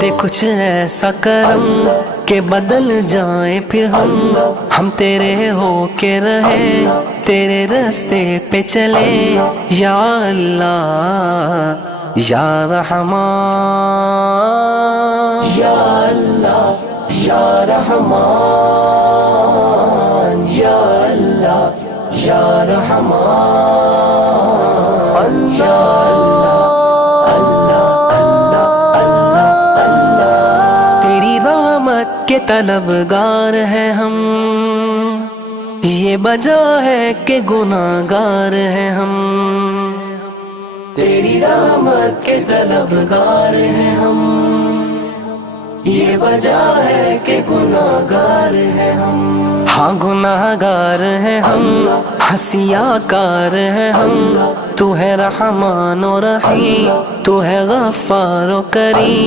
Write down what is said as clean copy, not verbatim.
دے کچھ ایسا کرم کہ بدل جائیں پھر ہم تیرے ہو کے رہیں، تیرے راستے پہ چلیں یا اللہ یا رحمان، یا اللہ یا رحمان، یا اللہ یا رحمان، اللہ کے طلبگار ہیں ہم، یہ وجہ ہے کہ گناہگار ہیں ہم، تیری رحمت کے طلبگار ہیں ہم، یہ وجہ ہے کہ گناہگار ہیں ہم، ہاں گناہگار ہیں ہم، ہنسیا کار ہیں ہم، تو ہے رحمان و رحیم، تو ہے غفار و کریم،